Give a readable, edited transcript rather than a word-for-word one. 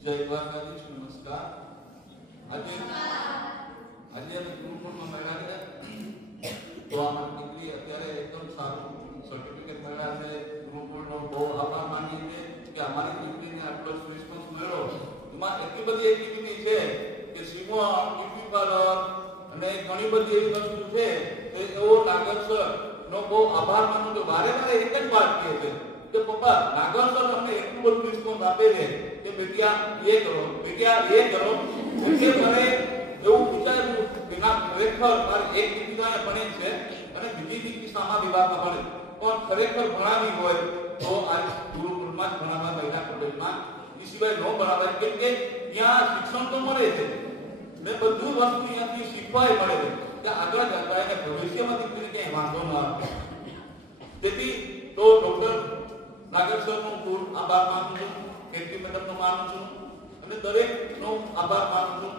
જય દ્વારકાધીશ. નમસ્કાર. આજે અમે ગુરુકુળમાં મળ્યા છે તો અમારી દીકરી અત્યારે એકદમ સારું સર્ટિફિકેટ મળ્યા છે. ગુરુકુળનો બહુ આભાર માનીએ છીએ કે અમારી દીકરીને આટલો રિસ્પોન્સ મળ્યો. એમાં એટલી બધી એક્ટિવિટી છે કે સીમો ટીવી પર અને ઘણી બધી એવી વસ્તુ છે તો એવો નાગર સર નો બહુ આભાર માનું છું. વારે વારે એક જ વાત કહે છે કે પપ્પા નાગર સર અમને એટલું બધું રિસ્પોન્સ આપે છે કે બેટિયા એ કરો, બેટિયા એ કરો. એટલે મને એવું વિચાર્યું કે ના ખરેખર મારી એક દીકરી ભણે છે અને બીજી દીકરી સામા વિભાગમાં ભણે પણ ખરેખર ભણાવી હોય તો આ ગુરુકુળમાં જ ભણાવવા મહિલા કોલેજમાં એ સિવાય ન ભણાવાય કેમ કે ત્યાં શિક્ષણ તો મળે છે ને બધું વસ્તુ અહીંયાથી શીખવાય મળે છે કે આગળ જતા એને ભવિષ્યમાં દીકરીને ક્યાંય વાંધો ન આવે. તેથી તો ડોક્ટર નાગર સરનો ખૂબ આભાર માનું છું, કેટી મેડમનો માનું છું અને દરેકનો આભાર માનું છું.